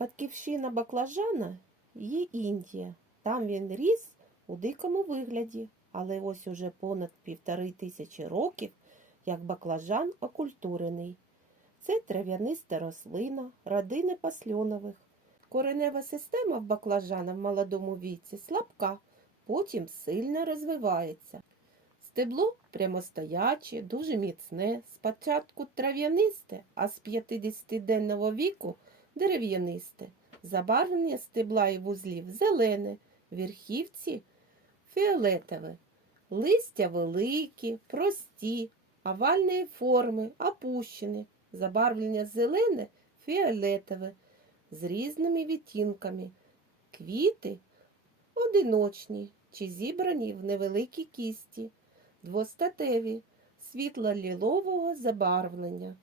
Батьківщина баклажана є Індія. Там він ріс у дикому вигляді, але ось уже понад півтори тисячі років, як баклажан окультурений. Це трав'яниста рослина, родини пасльонових. Коренева система в баклажана в молодому віці слабка, потім сильно розвивається. Стебло прямостояче, дуже міцне, спочатку трав'янисте, а з 50-денного віку дерев'янисте. Забарвлення стебла і вузлів зелене, верхівці фіолетове. Листя великі, прості, овальної форми, опущені. Забарвлення зелене, фіолетове, з різними відтінками. Квіти одиночні чи зібрані в невеликі кісті, двостатеві, світло-лілового забарвлення.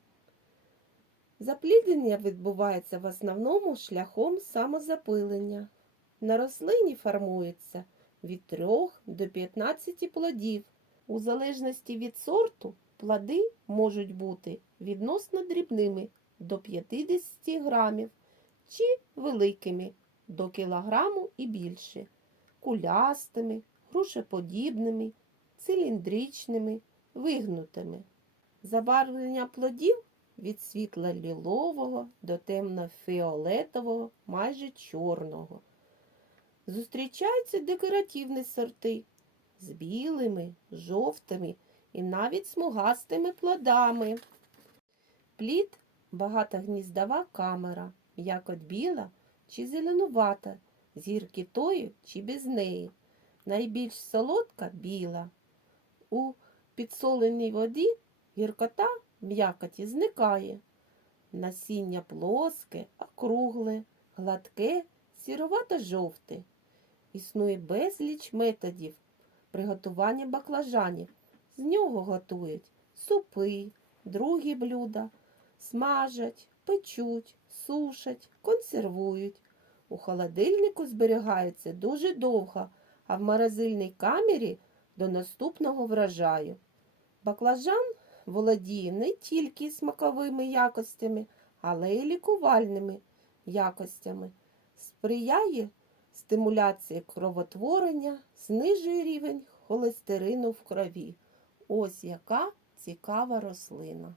Запліднення відбувається в основному шляхом самозапилення. На рослині формується від 3 до 15 плодів. У залежності від сорту плоди можуть бути відносно дрібними до 50 грамів чи великими до кілограму і більше, кулястими, грушеподібними, циліндричними, вигнутими. Забарвлення плодів від світло-лілового до темно-фіолетового, майже чорного. Зустрічаються декоративні сорти з білими, жовтими і навіть смугастими плодами. Плід багатогніздова камера, якось біла чи зеленувата, з гіркітою чи без неї. Найбільш солодка біла. У підсоленій воді гіркота м'якоті зникає. Насіння плоске, округле, гладке, сіровато-жовте. Існує безліч методів приготування баклажанів. З нього готують супи, другі блюда, смажать, печуть, сушать, консервують. У холодильнику зберігаються дуже довго, а в морозильній камері до наступного врожаю. Баклажан володіє не тільки смаковими якостями, але й лікувальними якостями. Сприяє стимуляції кровотворення, знижує рівень холестерину в крові. Ось яка цікава рослина.